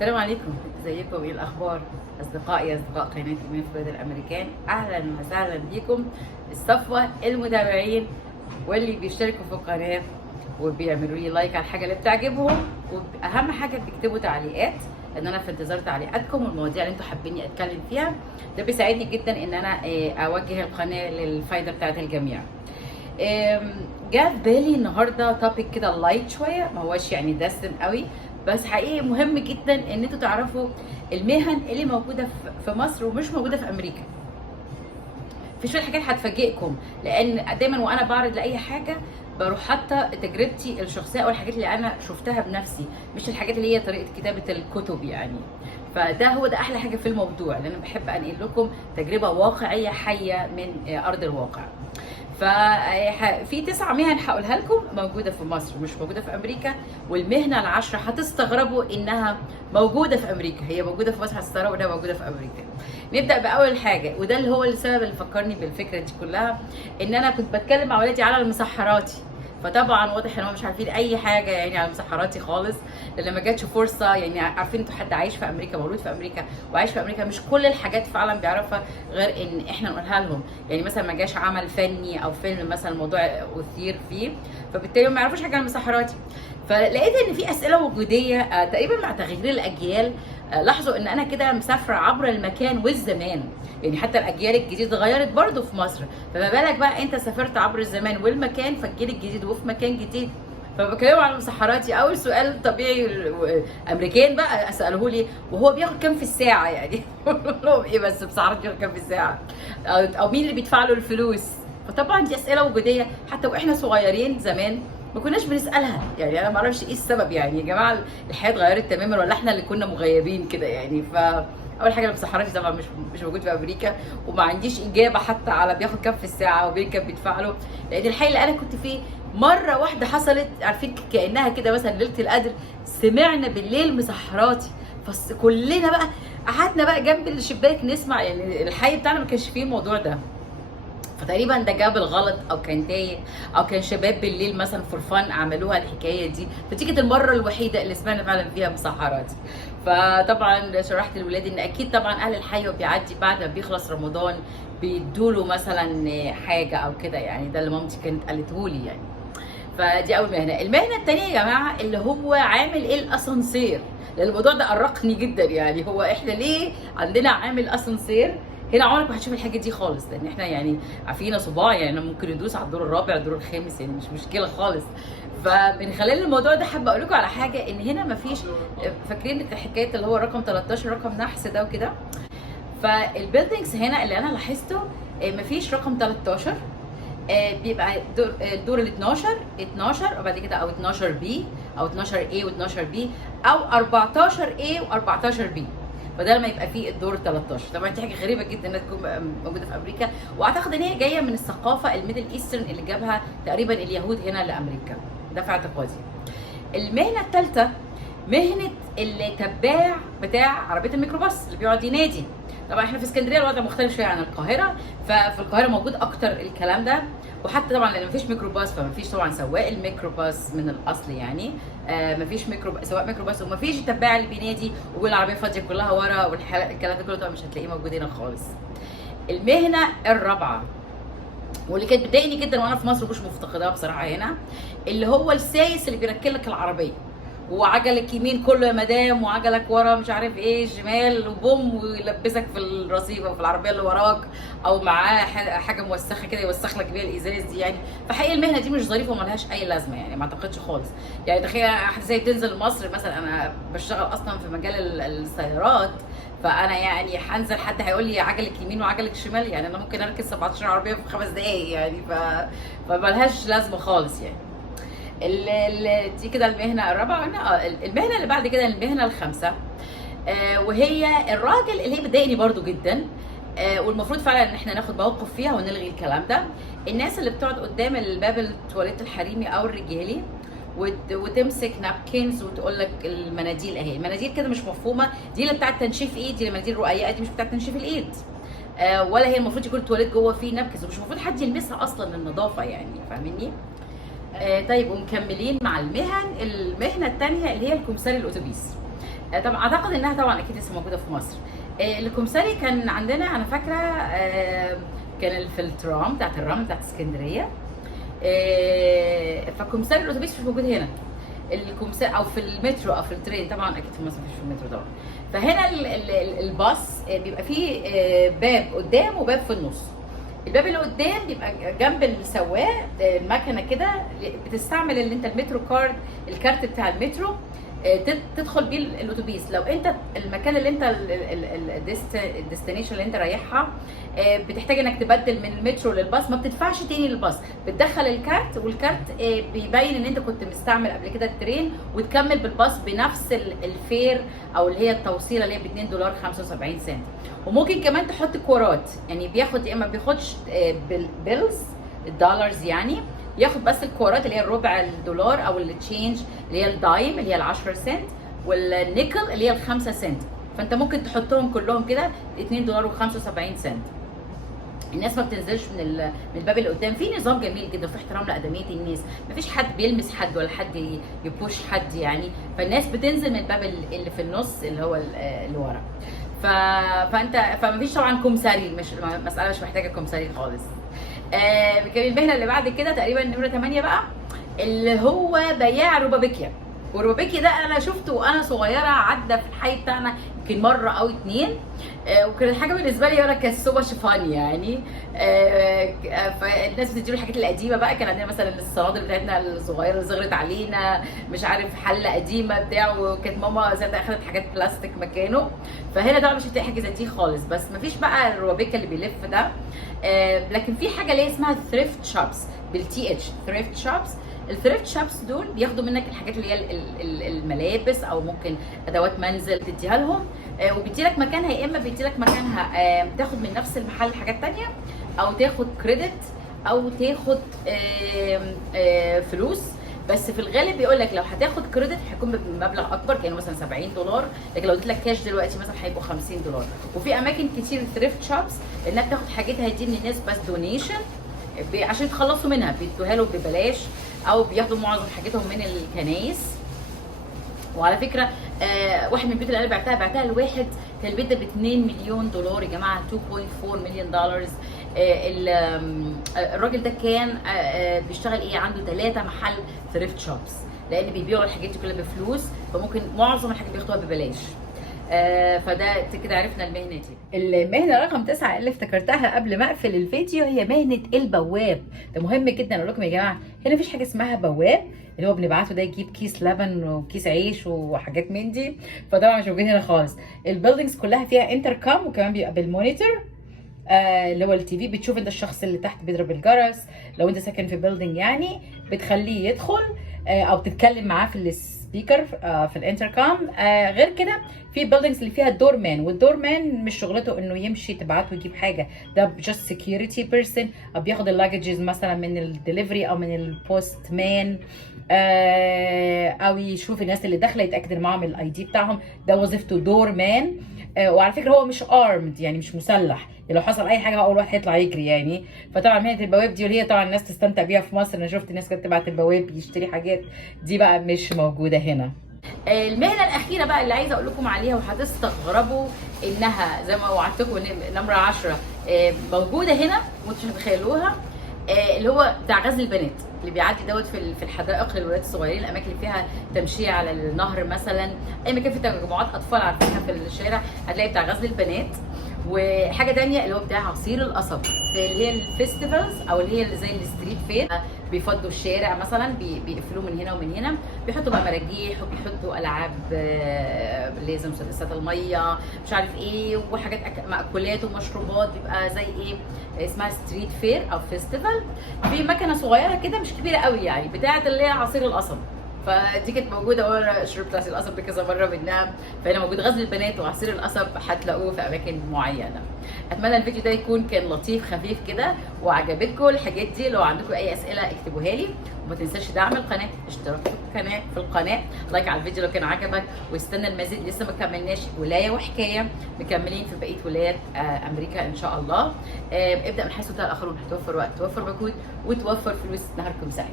السلام عليكم، ازيكم؟ ايه الاخبار اصدقائي اصدقاء قناه ايمان في بلاد الامريكان؟ اهلا وسهلا بيكم الصفوه المتابعين واللي بيشتركوا في القناه وبيعملوا لي لايك على الحاجه اللي بتعجبهم، واهم حاجه بيكتبوا تعليقات، ان انا في انتظار تعليقاتكم والمواضيع اللي انتوا حابين اتكلم فيها. ده بيساعدني جدا ان انا اوجه القناه للفايده بتاعت الجميع. جه في بالي النهارده توبيك كده لايت شويه، ما هوش يعني دسم قوي، بس حقيقي مهم جدا ان انتوا تعرفوا المهن اللي موجوده في مصر ومش موجوده في امريكا. في شويه حاجات هتفاجئكم، لان دايما وانا بعرض لاي حاجه بروح حاطه تجربتي الشخصيه او الحاجات اللي انا شفتها بنفسي، مش الحاجات اللي هي طريقه كتابه الكتب يعني. ده احلى حاجه في الموضوع، لان انا بحب انقل لكم تجربه واقعيه حيه من ارض الواقع. ففي 9 مهن هقولها لكم موجوده في مصر ومش موجوده في امريكا، والمهنه ال10 هتستغربوا انها موجوده في امريكا. هي موجوده في مصر، هتستغربوا انها موجوده في امريكا. نبدا باول حاجه، وده اللي هو السبب اللي فكرني بالفكره دي كلها، ان انا كنت بتكلم مع ولادي على المسحراتي، فطبعا واضح ان هم مش عارفين اي حاجه يعني على مسحراتي خالص، لان ما جاتش فرصه. يعني عارفين انتوا حد عايش في امريكا مولود في امريكا وعايش في امريكا مش كل الحاجات فعلا بيعرفها غير ان احنا نقولها لهم. يعني مثلا ما جاش عمل فني او فيلم مثلا الموضوع اثير فيه، فبالتالي ما يعرفوش حاجه عن مسحراتي. فلقيت ان في اسئله وجوديه تقريبا مع تغيير الاجيال. لاحظوا ان انا كده مسافره عبر المكان والزمان، يعني حتى الاجيال الجديده اتغيرت برضو في مصر، فما بالك بقى انت سافرت عبر الزمان والمكان، فالجيل الجديد وفي مكان جديد. فبكلموا على مسحراتي، اول سؤال طبيعي الامريكان بقى اساله لي، وهو بياخد كام في الساعه يعني؟ بقول لهم ايه بس مسحرات بياخد كام في الساعه؟ او مين اللي بيدفع له الفلوس؟ فطبعا دي اسئله وجوديه حتى واحنا صغيرين زمان ما كناش بنسالها. يعني انا ما اعرفش ايه السبب، يعني يا جماعه الحياه اتغيرت تماما ولا احنا اللي كنا مغيبين كده يعني؟ اول حاجه المسحراتي طبعا مش موجود في امريكا، وما عنديش اجابه حتى على بياخد كام في الساعه وبين كام بيدفع له، لان الحقيقه اللي انا كنت فيه مره واحده حصلت، عارفين كانها كده مثلا ليله القدر سمعنا بالليل مسحراتي، فكلنا بقى قعدنا بقى جنب الشباك نسمع. يعني الحي بتاعنا ما كانش فيه الموضوع ده، فتقريبا ده جاب الغلط او كان تايه او كان شباب بالليل مثلا فور فان عملوها الحكايه دي، فدي كانت المره الوحيده اللي سمعنا فعلا فيها مسحرات. فطبعا شرحت للولاد ان اكيد طبعا اهل الحي وبيعدي بعد ما بيخلص رمضان بيدوا له مثلا حاجه او كده، يعني ده اللي مامتي كانت قالته لي يعني. فدي اول مهنه. المهنه الثانيه يا جماعه اللي هو عامل ايه الاسانسير، لان الموضوع ده قرقني جدا. يعني هو احنا ليه عندنا عامل اسانسير؟ هنا عمرك ما هتشوف الحاجه دي خالص، لان احنا يعني عارفين صباع، يعني ممكن ندوس على الدور الرابع الدور الخامس، يعني مش مشكله خالص. فمن خلال الموضوع ده حابه اقول لكم على حاجه، ان هنا مفيش، فاكرين حكايه اللي هو رقم 13 رقم نحس ده وكده؟ فالبيلدينجز هنا اللي انا لاحظته مفيش رقم 13، بيبقى الدور ال 12 وبعد كده او 12 بي او 12 A و12 بي او 14 A و14 بي، فده لما يبقى فيه الدور 13. طبعا دي حاجه غريبه جدا انها تكون موجوده في امريكا، واعتقد ان هي جايه من الثقافه الميدل ايسترن اللي جابها تقريبا اليهود هنا لامريكا، ده في اعتقادي. المهنه الثالثه مهنه التباع بتاع عربيه الميكروباص اللي بيقعد ينادي. طبعا احنا في اسكندريه الوضع مختلف شويه عن القاهره، ففي القاهره موجود اكتر الكلام ده، وحتى طبعا لان مفيش ميكروباص فمفيش طبعا سواق الميكروباص من الاصل يعني. مفيش سواق ميكروباص، ومفيش التباع اللي بينادي والعربيه فاضيه كلها ورا والكلام ده كله طبعا مش هتلاقيه موجود هنا خالص. المهنه الرابعه واللي كانت بتضايقني جدا وانا في مصر مش مفتقداها بصراحه هنا، اللي هو السايس اللي بيركب لك العربيه، وعجلك يمين كله يا مدام، وعجلك ورا مش عارف ايه شمال، وبوم ويلبسك في الرصيفه وفي العربيه اللي وراك، او معاه حاجه موسخه كده يوسخ لك بيها الازاز دي يعني. فحقيقي المهنه دي مش ظريفه وملهاش اي لازمه يعني، ما اعتقدش خالص. يعني تخيل زي تنزل مصر مثلا، انا بشتغل اصلا في مجال السيارات، فانا يعني هنزل حد هيقول لي عجلك يمين وعجلك شمال، يعني انا ممكن اركب 17 عربيه في 5 دقائق يعني. فملهاش لازمه خالص يعني. دي كده المهنه الرابعه. المهنه اللي بعد كده المهنه الخامسه، وهي الراجل اللي هي بتضايقني برضو جدا، والمفروض فعلا ان احنا ناخد موقف فيها ونلغي الكلام ده. الناس اللي بتقعد قدام الباب التواليت الحريمي او الرجالي وتمسك نابكنز وتقول لك المناديل اهي، المناديل كده مش مفهومه، دي اللي بتاعت تنشيف ايد، دي المناديل الرقيقه دي مش بتاعت تنشيف الايد، ولا هي المفروض يكون التواليت جوه فيه نابكنز، ومش المفروض حد يلمسها اصلا للنظافه يعني، فاهميني؟ طيب ومكملين مع المهنه الثانيه اللي هي الكمساري الاتوبيس. طبعا اعتقد انها طبعا اكيد لسه موجوده في مصر. الكمثري كان عندنا انا فاكره كان في الترام بتاعت الرمل بتاعت اسكندريه. فكمثري الاتوبيس مش موجود هنا. الكمثري او في المترو او في الترين، طبعا اكيد في مصر مفيش في المترو طبعا. فهنا الباص بيبقى فيه باب قدام وباب في النص. الباب اللي قدام بيبقى جنب السواق المكنه كده، بتستعمل اللي انت المترو كارد، الكارت بتاع المترو، تدخل بيه الاتوبيس. لو انت المكان اللي انت الديستنيشن اللي انت رايحها بتحتاج انك تبدل من المترو للباص، ما بتدفعش تاني للباص، بتدخل الكارت، والكارت بيبين ان انت كنت مستعمل قبل كده الترين، وتكمل بالباص بنفس الفير او اللي هي التوصيله اللي هي ب $2.75. وممكن كمان تحط كورات، يعني بياخد يا اما بياخدش بالبيلز الدولارز، يعني ياخد بس الكورات اللي هي الربع الدولار او التشينج اللي هي الدايم اللي هي ال 10 سنت، والنيكل اللي هي ال 5 سنت. فانت ممكن تحطهم كلهم كده $2.75. الناس ما بتنزلش من الباب اللي قدام. في نظام جميل جدا، في احترام لادميه الناس، مفيش حد بيلمس حد ولا حد يبوش حد يعني. فالناس بتنزل من الباب اللي في النص اللي هو اللي ورا. فمفيش طبعا كمثري، مش مساله مش محتاجه كمثري خالص. كان المهنه اللي بعد كده تقريبا نمره 8 بقى، اللي هو بياع روبابيكيا. والروبابيكي ده انا شفته وانا صغيره، عدى في الحي بتاعنا يمكن مره او اتنين. وكانت حاجه بالنسبه لي انا كالسوبر شيفان يعني. فالناس بتديله الحاجات القديمه بقى. كان عندنا مثلا الصنادل بتاعتنا الصغيره اللي صغرت علينا، مش عارف حله قديمه بتاع، وكانت ماما ساعتها اخذت حاجات بلاستيك مكانه. فهنا طبعا مش هتلاقي حاجه زي دي خالص، بس مفيش بقى الروبابيكا اللي بيلف ده. لكن في حاجه اللي اسمها ثريفت شوبس بالتي اتش، ثريفت شوبس. الثريفت شوبس دول بياخدوا منك الحاجات اللي هي الملابس او ممكن ادوات منزل تديها لهم، وبيدي لك مكانها، يا اما بيدي لك مكانها تاخد من نفس المحل حاجات تانية، او تاخد كريدت، او تاخد فلوس. بس في الغالب بيقول لك لو هتاخد كريدت هيكون بمبلغ اكبر، كانه مثلا $70، لكن لو اديت لك كاش دلوقتي مثلا هيبقوا $50. وفي اماكن كتير ثريفت شوبس انها بتاخد حاجتها دي من الناس بس دونيشن عشان يتخلصوا منها، بيدوها له ببلاش، او بياخدوا معظم حاجتهم من الكنايس. وعلى فكره واحد من البيوت اللي انا بعتها لواحد، كان البيت ده ب $2 مليون يا جماعه، $2.4 مليون. الراجل ده كان بيشتغل ايه، عنده 3 محل ثريفت شوبس، لان بيبيعوا الحاجات دي كلها بفلوس، فممكن معظم الحاجات بياخدوها ببلاش. فده كده عرفنا المهنه دي. المهنه رقم 9 اللي افتكرتها قبل ما اقفل الفيديو هي مهنه البواب. ده مهم جدا اقول لكم يا جماعه، هنا مفيش حاجه اسمها بواب اللي هو بنبعته ده يجيب كيس لبن وكيس عيش وحاجات من دي، فطبعا مش موجود هنا خالص. البيلدينجز كلها فيها انتركام، وكمان بيبقى بالمونيتور اللي هو التي في، بتشوف انت الشخص اللي تحت بيضرب الجرس. لو انت ساكن في بيلدينج يعني بتخليه يدخل او تتكلم معاه في السبيكر في الانتركام. غير كده في بيلدينجز اللي فيها الدور مان، والدور مان مش شغلته انه يمشي تبعته يجيب حاجه، ده جاست سكيورتي بيرسون، بياخد اللاججز مثلا من الدليفري او من البوست مان، او يشوف الناس اللي داخله يتاكد ان معاهم الاي دي بتاعهم. ده وظيفته دور مان. وعلى فكره هو مش ارمد، يعني مش مسلح، لو حصل اي حاجه اول واحد هيطلع يجري يعني. فطبعا مهنه البواب دي، واللي هي طبعا الناس تستمتع بيها في مصر، انا شفت الناس كانت تبعت البواب يشتري حاجات، دي بقى مش موجوده هنا. المهنه الاخيره بقى اللي عايزه اقول لكم عليها وهتستغربوا انها زي ما وعدتكم نمره 10 موجوده هنا وانتوا مش متخيلوها، اللي هو بتاع غزل البنات اللي بيعدي دوت في الحدائق للولاد الصغيرين، الاماكن اللي فيها تمشيه على النهر مثلا، اي مكان فيه تجمعات اطفال عارفينها في الشارع هتلاقي بتاع غزل البنات. وحاجه تانية اللي هو بتاع عصير القصب، في اللي هي الفيستيفالز او اللي هي زي الستريت فير، بيفضوا الشارع مثلا، بيقفلوه من هنا ومن هنا، بيحطوا بقى مراجيح وبيحطوا العاب اللي زي مسدسات الميه مش عارف ايه، وحاجات مأكولات ومشروبات، بيبقى زي ايه اسمها ستريت فير او فيستيفال. في مكنه صغيره كده مش كبيره قوي يعني بتاعه اللي هي عصير القصب، فدي كانت موجوده وانا شربت عصير القصب كذا مره منها. فهنا موجود غزل البنات وعصير القصب هتلاقوه في اماكن معينه. اتمنى الفيديو ده يكون كان لطيف خفيف كده وعجبتكم الحاجات دي. لو عندكم اي اسئله اكتبوها لي، وما تنساش دعم القناه، اشتراك في القناه، لايك على الفيديو لو كان عجبك، واستنى المزيد. لسه ما كملناش ولايه وحكايه، مكملين في بقيه ولايات امريكا ان شاء الله. ابدا من حيث انتهى الاخرون، هتوفر وقت، توفر مجهود، وتوفر فلوس. نهاركم سعيد.